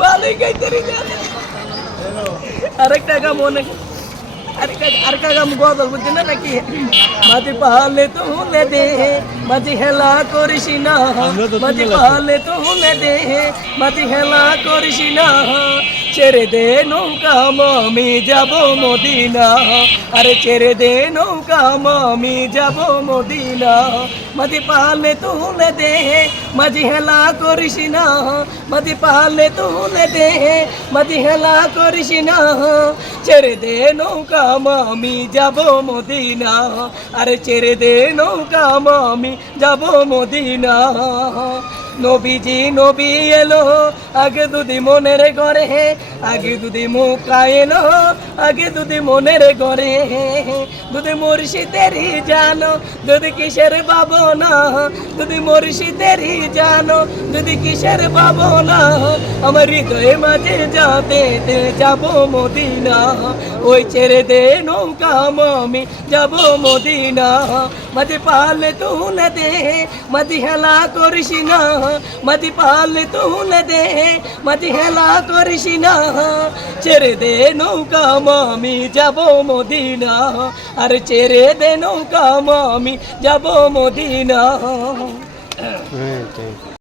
ভালোই গাইতারি আরেকটা গান মনে আরেকটা গান গজল বুঝছেন না নাকি মাঝি পালে তো হুলে দে মাঝি হেলা করিস না মাঝি পালে তো হুলে দে মাঝি হেলা করিস না ছেড়ে দে নৌকা আমি যাব মদিনা আরে ছেড়ে দে নৌকা আমি যাব মদিনা মাঝি পালে তো হুলে দে মাঝি হেলা করিস না মাঝি পালে তো হুলে দে মাঝি হেলা করিস না ছেড়ে দে নৌকা আমি যাব মদিনা আরে ছেড়ে দে নৌকা আমি যাব মদিনা নবীজি নবী এলো আগে দুদি মনের ঘরে আগে দুদি মুখা এলো আগে দুদি মনের ঘরে দুদি মুর্শিদেরই জানো দুদি কিসের ভাবনা দুদি মুর্শিদেরই জানো দুদি কিসের ভাবনা আমার হৃদয়ে মাঝে যাতে যাব মদিনা ওই ছেড়ে দে নৌকা আমি যাব মদিনা মাঝে পালে তুলে দে মাঝি হেলা করিস না মাঝি পালে তুলে দে মাঝি হেলা করিস না ছেড়ে দে নৌকা আমি যাব মদিনা আর ছেড়ে দে নৌকা আমি যাব মদিনা।